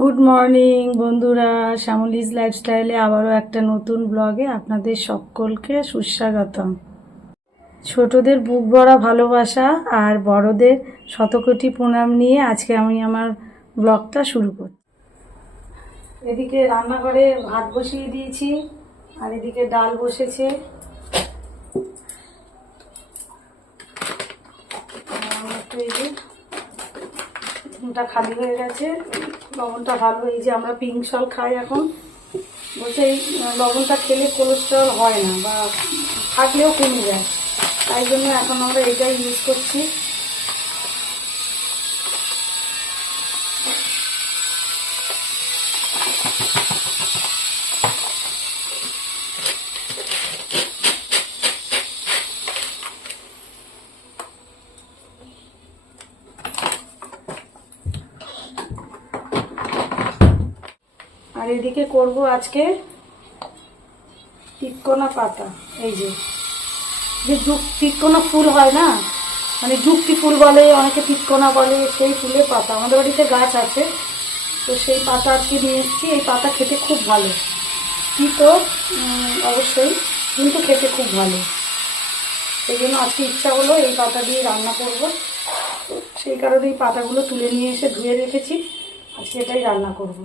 Good morning বন্ধুরা। শ্যামলিজ লাইফস্টাইলে আবারও একটা নতুন ব্লগে আপনাদের সকলকে সুস্বাগতম। ছোটদের বুক ভরা ভালোবাসা আর বড়দের শতকোটি প্রণাম নিয়ে আজকে আমি আমার ব্লগটা শুরু করছি। এদিকে রান্নাঘরে ভাত বসিয়ে দিয়েছি, আর এদিকে ডাল বসেছে। খালি হয়ে গেছে। লবণটা ভালো, এই যে আমরা পিঙ্ক সল খাই এখন, বলছে এই লবণটা খেলে কোলেস্ট্রল হয় না বা থাকলেও কমে যায়। তাই জন্য এখন আমরা এটাই ইউজ করছি আর এদিকে করব আজকে তিক্কোনা পাতা, এই যে। যে যুগ তিক্কোনা ফুল হয় না? মানে যুক্তি ফুল বলে, অনেকে তিক্কোনা বলে, সেই ফুলের পাতা। আমাদের বাড়িতে গাছ আছে, তো সেই পাতা আজকে নিয়ে এসেছি। এই পাতা খেতে খুব ভালো। তো? অবশ্যই কিন্তু খেতে খুব ভালো। সেই জন্য আজকে ইচ্ছা হলো এই পাতা দিয়ে রান্না করব। সেই কারণে এই পাতাগুলো তুলে নিয়ে এসে ধুয়ে রেখেছি। আজকে এটাই রান্না করব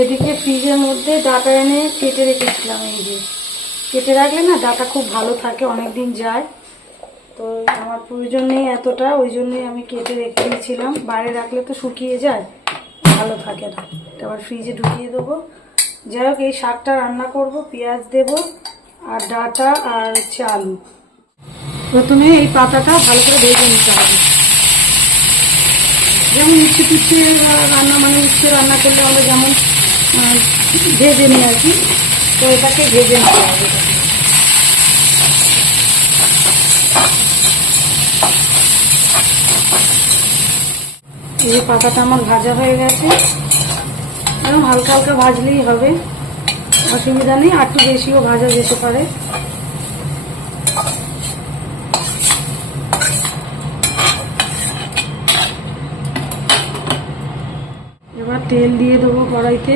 এদিকে মধ্যে ডাটা এনে কেটে রেখেছিলাম এই যে। কেটে রাখলে না ডাটা খুব ভালো থাকে অনেক দিন যায়। তো আমার প্রয়োজন নেই এতটা, ওই জন্যই আমি কেটে রেখে বাইরে রাখলে তো শুকিয়ে যায়, ভালো থাকে না। আবার ফ্রিজে ঢুকিয়ে দেবো। যাই হোক, এই শাকটা রান্না করব, পেঁয়াজ দেব, আর ডাটা, আর হচ্ছে আলু। প্রথমে এই পাতাটা ভালো করে ভেজে নিতে হবে। যেমন উচ্ছে টুচ্ছে রান্না মানে উচ্ছে রান্না করলে আমরা যেমন ভেজে আর কি। তো এটাকে ভেজে নিতে হবে এই পাতাটা আমার ভাজা হয়ে গেছে। এরকম হালকা হালকা ভাজলেই হবে। অসুবিধা নেই, আর একটু বেশিও ভাজা যেতে পারে। এবার তেল দিয়ে দেবো কড়াইতে।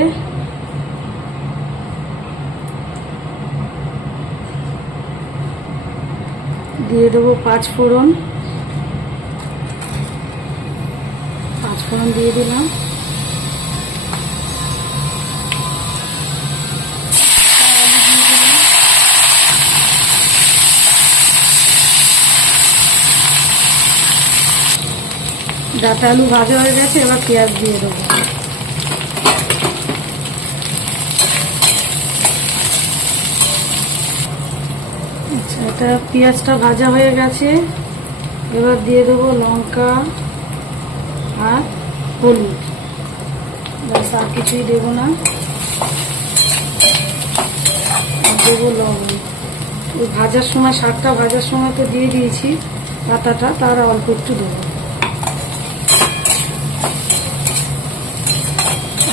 দিয়ে দেবো পাঁচ ফোড়ন। পাঁচ ফোড়ন দিয়ে দিলাম। ডাটা আলু ভাজা হয়ে গেছে, এবার পেঁয়াজ দিয়ে দেবো আচ্ছা এটা পেঁয়াজটা ভাজা হয়ে গেছে। এবার দিয়ে দেবো লঙ্কা আর হলুদ। ব্যাস, আর কিছুই দেবো না। দেবো লবণ। ওই ভাজার সময়, শাকটা ভাজার সময় তো দিয়ে দিয়েছি, পাতাটা, তার অল্প একটু দেবো।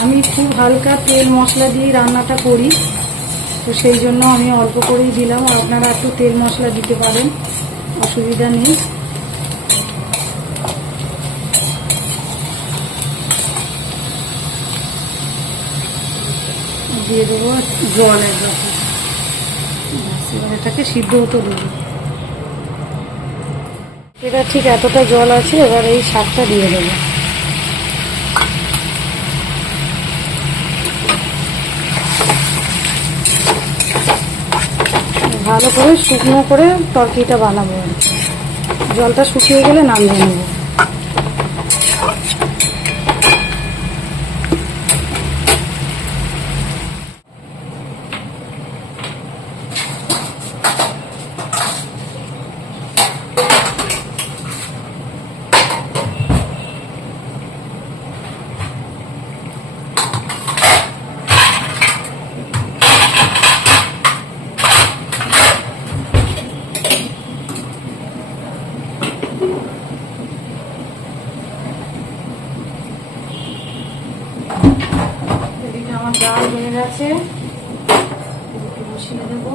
আমি খুব হালকা তেল মশলা দিয়ে রান্নাটা করি। তো সেই জন্য আমি অল্প করেই দিলাম, আর আপনারা একটু তেল মশলা দিতে পারেন, অসুবিধা নেই। দিয়ে দেবো জল এক এবার এটাকে সিদ্ধ হতে দেবো। এটা ঠিক এতটা জল আছে, এবার এই শাকটা দিয়ে দেবো। ভালো করে শুকনো করে তরকারিটা বানাবো। জলটা শুকিয়ে গেলে নামিয়ে নেব এদিকে আমার ডাল হয়ে গেছে এদিকে বসিয়ে দেবো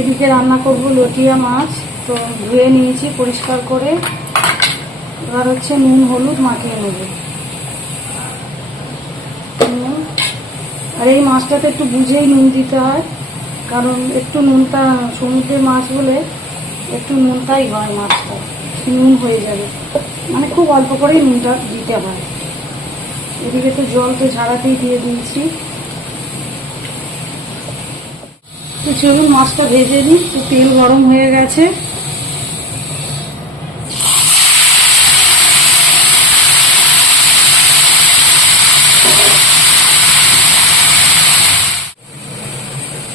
এদিকে রান্না করব লটিয়া মাছ। তো ধুয়ে নিয়েছি পরিষ্কার করে। এবার হচ্ছে নুন, হলুদ মাখিয়ে নেব। আর এই মাছটাতে একটু বুঝেই নুন দিতে হয়, কারণ একটু নুনটা সমুদ্রের মাছ বলে একটু নুনটাই হয় মাছটা। নুন হয়ে যাবে। মানে খুব অল্প করেই নুনটা দিতে হয়। এদিকে তো জল তো ঝাড়াতেই দিয়ে দিয়েছি। তো চলুন, মাছটা ভেজে নিই। তো তেল গরম হয়ে গেছে।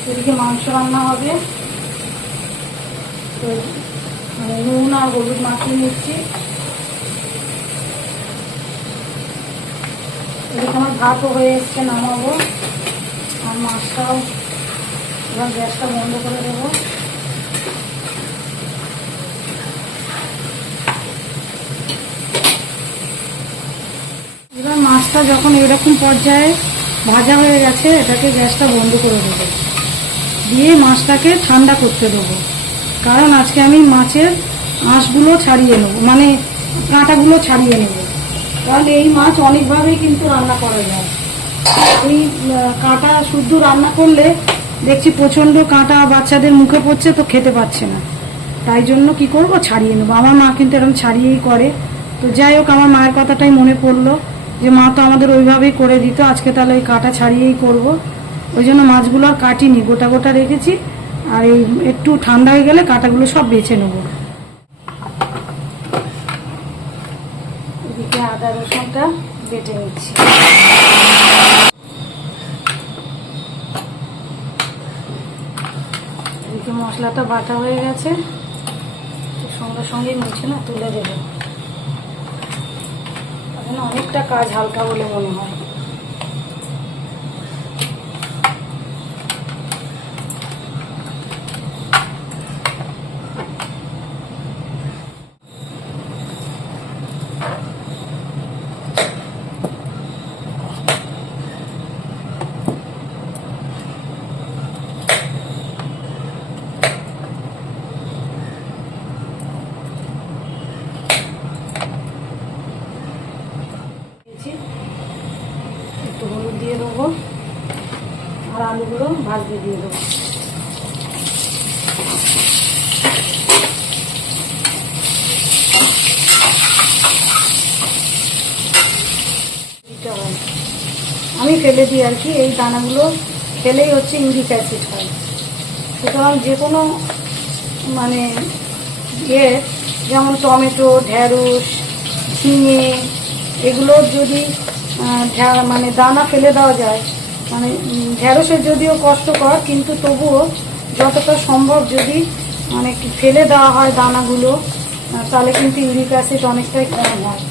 এদিকে মাংস রান্না হবে। তো মানে নুন আর হলুদ মাখিয়ে নিচ্ছি। এদিকে আমার ভাতও হয়ে এসছে, নামাবো। আর মাছটাও এবার গ্যাসটা বন্ধ করে দেবো। এবার মাছটা যখন এরকম পর্যায়ে ভাজা হয়ে গেছে, এটাকে গ্যাসটা বন্ধ করে দেবো। দিয়ে মাছটাকে ঠান্ডা করতে দেবো। কারণ আজকে আমি মাছের আঁশগুলো ছাড়িয়ে নেব মানে কাঁটাগুলো ছাড়িয়ে নেব। তাহলে এই মাছ অনেকভাবেই কিন্তু রান্না করা যায়। এই কাঁটা শুদ্ধ রান্না করলে দেখছি প্রচণ্ড কাঁটা বাচ্চাদের মুখে পড়ছে, তো খেতে পাচ্ছে না। তাই জন্য কি করব? ছাড়িয়ে নেব। আমার মা কিন্তু এরকম ছাড়িয়েই করে। তো যাই হোক, আমার মায়ের কথাটাই মনে পড়ল যে, মা তো আমাদের ওইভাবেই করে দিত, আজকে তাহলে ওই কাঁটা ছাড়িয়েই করব। ওই জন্য মাছগুলো আর কাটিনি, গোটা গোটা রেখেছি। আর এই একটু ঠান্ডা হয়ে গেলে কাঁটাগুলো সব বেছে নেব। আদা রসুনটা বেটে নিচ্ছি এদিকে মশলাটা বাটা হয়ে গেছে। সঙ্গে সঙ্গে মুছে না, তুলে দেবে। অনেকটা কাজ হালকা বলে মনে হয় দিয়েছি একটু হলুদ দিয়ে দেবো আর আলুগুলো ভাজতে দিয়ে দেবো। আমি ফেলে দিই আর কি, এই দানাগুলো ফেলেই হচ্ছে ইউরিক অ্যাসিড হয়। সুতরাং যে কোনো মানে ইয়ে যেমন টমেটো ঢ্যাঁড়স ঝিঙে, এগুলো যদি মানে দানা ফেলে দেওয়া যায় মানে ঢ্যাঁড়সের যদিও কষ্টকর, কিন্তু তবুও যতটা সম্ভব যদি মানে ফেলে দেওয়া হয় দানাগুলো তাহলে কিন্তু ইউরিক অ্যাসিড অনেকটাই কম হয়।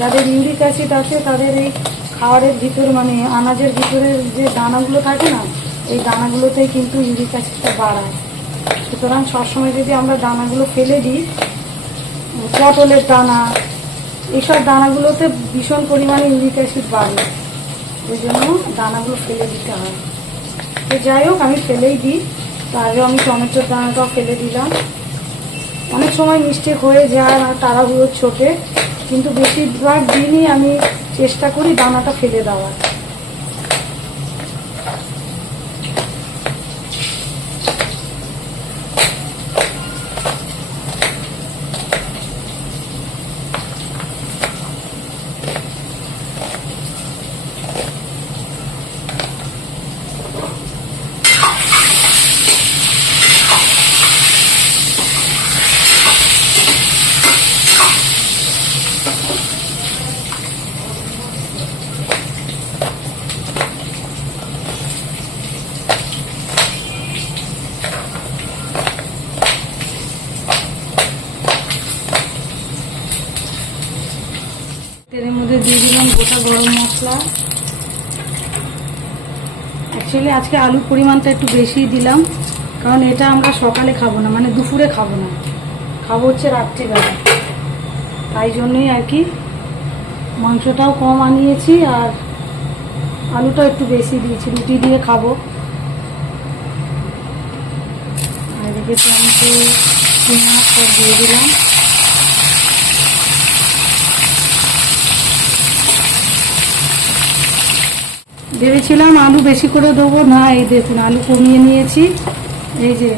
যাদের ইউরিক অ্যাসিড আছে, তাদের এই খাবারের ভিতর মানে আনাজের ভিতরে যে দানাগুলো থাকে না, এই দানাগুলোতেই কিন্তু ইউরিক অ্যাসিডটা বাড়ায়। সুতরাং সবসময় যদি আমরা দানাগুলো ফেলে দিই পটলের দানা, এইসব দানাগুলোতে ভীষণ পরিমাণে ইউরিক অ্যাসিড বাড়ে। ওই জন্য দানাগুলো ফেলে দিতে হয়। তো যাই হোক, আমি ফেলেই দিই। তো আগে আমি টমেটোর দানাটাও ফেলে দিলাম। অনেক সময় মিস্টেক হয়ে যায় আর তারাগুলো ছোটে কিন্তু বেশিরভাগ দিনই আমি চেষ্টা করি দানাটা ফেলে দেওয়ার। গরম মশলা। অ্যাকচুয়ালি আজকে আলুর পরিমাণটা একটু বেশি দিলাম। কারণ এটা আমরা সকালে খাব না মানে দুপুরে খাব না। খাব হচ্ছে রাত্রিবেলা। তাই জন্যই আর কি মাংসটাও কম আনিয়েছি আর আলুটাও একটু বেশি দিয়েছি, রুটি দিয়ে খাব। আর এদিকে টমেটো পেঁয়াজ সব দিয়ে দিলাম। ভেবেছিলাম আলু বেশি করে দেবো। না, এই দেখুন, আলু কমিয়ে নিয়েছি। এই যে,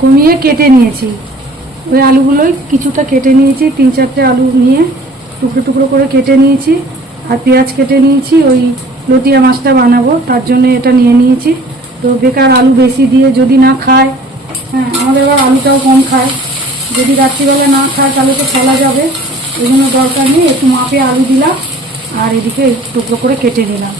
কমিয়ে কেটে নিয়েছি। ওই আলুগুলোই কিছুটা কেটে নিয়েছি, তিন চারটে আলু নিয়ে টুকরো টুকরো করে কেটে নিয়েছি। আর পেঁয়াজ কেটে নিয়েছি, ওই লটিয়া মাছটা বানাবো, তার জন্য এটা নিয়ে নিয়েছি। তো বেকার আলু বেশি দিয়ে যদি না খায় হ্যাঁ আমাদের আবার আলুটাও কম খায়। যদি রাত্রিবেলা না খায়, তাহলে তো ফেলা যাবে জন্য দরকার নেই, একটু মাপে আলু দিলাম। আর এদিকে টুকরো করে কেটে নিলাম।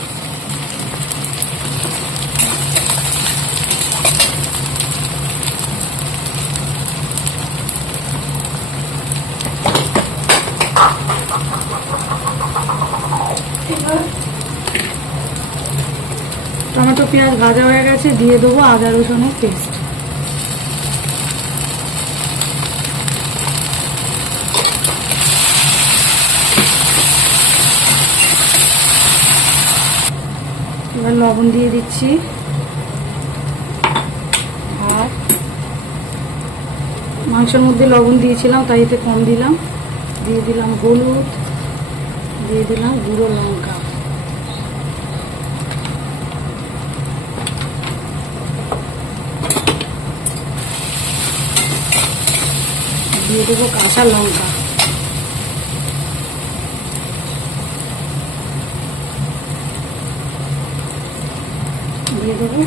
টমেটো, পেঁয়াজ ভাজা হয়ে গেছে, দিয়ে দেবো আদা রসুনের পেস্ট এবার লবণ দিয়ে দিচ্ছি। আর মাংসের মধ্যে লবণ দিয়েছিলাম, তাই এতে কম দিলাম। দিয়ে দিলাম হলুদ, দিয়ে দিলাম গুঁড়ো লঙ্কা। দিয়ে দেবো কাঁচা লঙ্কা। দিয়ে দেবো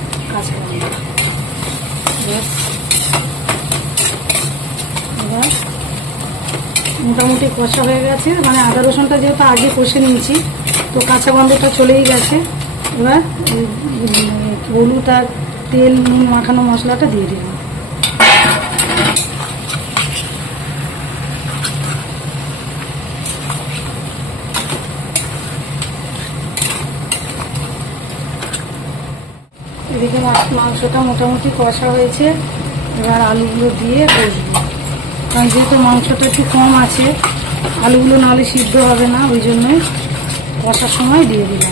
এবার মোটামুটি কষা হয়ে গেছে। মানে আদা রসুনটা যেহেতু আগে কষে নিয়েছি, তো কাঁচা গন্ধটা চলেই গেছে। এবার হলুদ আর তেল, নুন মাখানো মশলাটা দিয়ে দেবো এদিকে মাছ- মাংসটা মোটামুটি কষা হয়েছে। এবার আলুগুলো দিয়ে কষবো। কারণ যেহেতু মাংসটা একটু কম আছে, আলুগুলো নাহলে সিদ্ধ হবে না, ওই জন্যই কষার সময় দিয়ে দিলাম।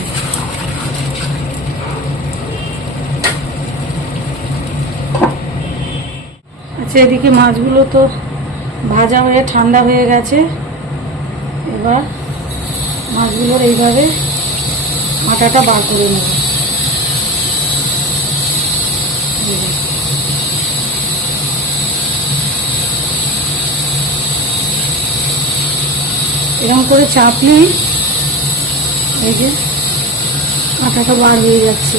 আচ্ছা এদিকে মাছগুলো তো ভাজা হয়ে, ঠান্ডা হয়ে গেছে। এবার মাছগুলোর এইভাবে আটাটা বার করে নেব। এরকম করে চাপলেই এই যে আটাটা বার হয়ে যাচ্ছে।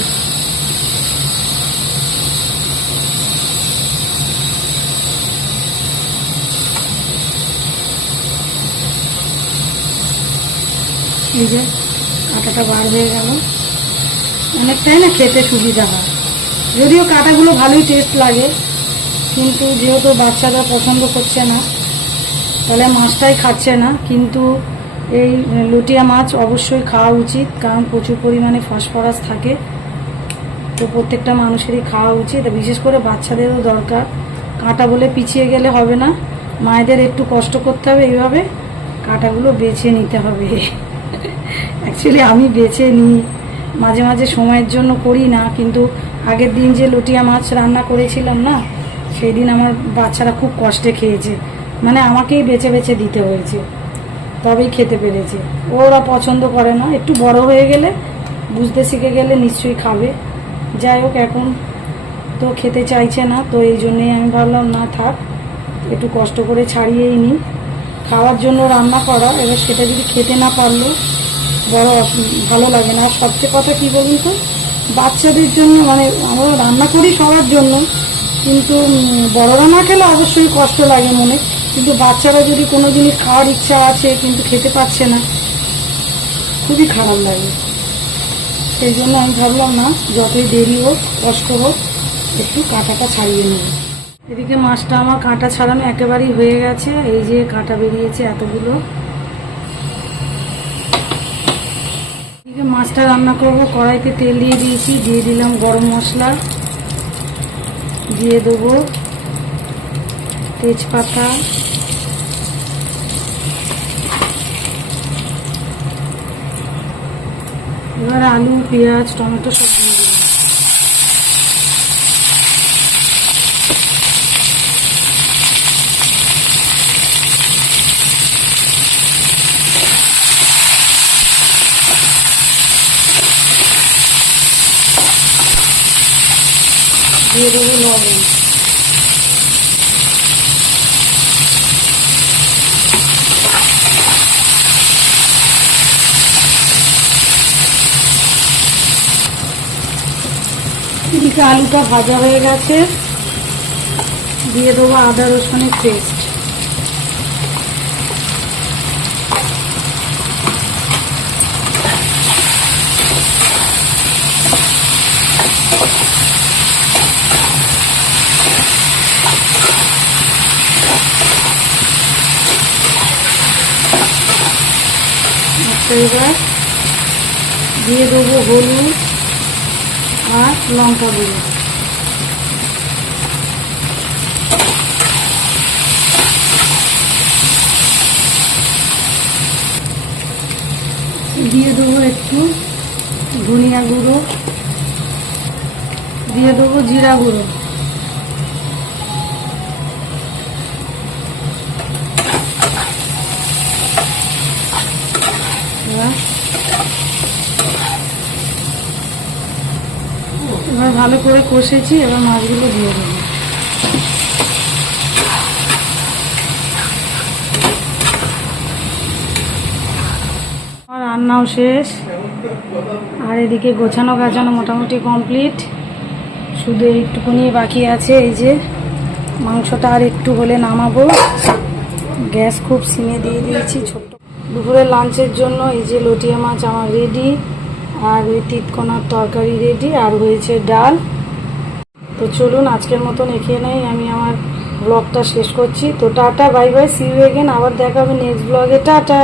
এই যে আটাটা বার হয়ে গেল। অনেকটাই না খেতে সুবিধা হয়। যদিও কাটাগুলো ভালোই টেস্ট লাগে, কিন্তু যেহেতু বাচ্চারা পছন্দ করছে না, তাহলে মাছটাই খাচ্ছে না। কিন্তু এই লুটিয়া মাছ অবশ্যই খাওয়া উচিত, কারণ প্রচুর পরিমাণে ফসফরাস থাকে। তো প্রত্যেকটা মানুষেরই খাওয়া উচিত বিশেষ করে বাচ্চাদেরও দরকার। কাঁটা বলে পিছিয়ে গেলে হবে না, মায়েদের একটু কষ্ট করতে হবে এইভাবে, কাঁটাগুলো বেছে নিতে হবে। অ্যাকচুয়ালি আমি বেছে নিই, মাঝে মাঝে সময়ের জন্য করি না, কিন্তু আগের দিন যে লুটিয়া মাছ রান্না করেছিলাম না সেই দিন আমার বাচ্চারা খুব কষ্টে খেয়েছে। মানে আমাকেই বেছে বেছে দিতে হয়েছে। তবেই খেতে পেরেছে। ওরা পছন্দ করে না। একটু বড় হয়ে গেলে বুঝতে শিখে গেলে নিশ্চয়ই খাবে। যাই হোক, এখন তো খেতে চাইছে না, তো এই জন্যেই আমি ভাবলাম, না থাক, একটু কষ্ট করে ছাড়িয়েই নিই খাওয়ার জন্য রান্না করা। এবার সেটা যদি খেতে না পারল, বড় ভালো লাগে না। আর সবচেয়ে কথা কী বলুন তো? বাচ্চাদের জন্য মানে আমরা রান্না করি সবার জন্য, কিন্তু বড়রা না খেলে অবশ্যই কষ্ট লাগে মনে। কিন্তু বাচ্চারা যদি কোনো জিনিস খাওয়ার ইচ্ছা আছে, কিন্তু খেতে পাচ্ছে না, খুবই খারাপ লাগে। সেই জন্য আমি ভাবলাম, না, যতই দেরি হোক, কষ্ট হোক, একটু কাঁটাটা ছাড়িয়ে নেব এদিকে মাছটা আমার কাঁটা ছাড়ানো একেবারেই হয়ে গেছে। এই যে কাঁটা বেরিয়েছে এতগুলো এদিকে মাছটা রান্না করব, কড়াইতে তেল দিয়ে দিয়েছি, দিয়ে দিলাম গরম মশলা, দিয়ে দেবো তেজপাতা, এবার আলু, পেঁয়াজ, টমেটো সব দিয়ে এদিকে আলুটা ভাজা হয়ে গেছে। দিয়ে দেবো আদা রসুনের পেস্ট। এবার দিয়ে দেবো হলুদ। আর লঙ্কা গুঁড়ো। দিয়ে দেবো একটু ধনিয়া গুঁড়ো। দিয়ে দেবো জিরা গুঁড়ো এবার এবার ভালো করে কষেছি এবার মাছগুলো দিয়ে দেবো। রান্নাও শেষ। আর এদিকে গোছানো গাছানো মোটামুটি কমপ্লিট। শুধু এইটুকুনি বাকি আছে, এই যে মাংসটা আর একটু হলে নামাবো। গ্যাস খুব সিমে দিয়ে দিয়েছি ছোট্ট। দুপুরে লাঞ্চের জন্য এই যে লটিয়া মাছ আমার রেডি আর ওই তিতকোনার তরকারি রেডি আর হয়েছে ডাল। তো চলুন, আজকের মতন এখানেই আমি আমার ব্লগটা শেষ করছি। তো tata bye bye see you again আবার দেখা হবে নেক্সট ব্লগে টাটা!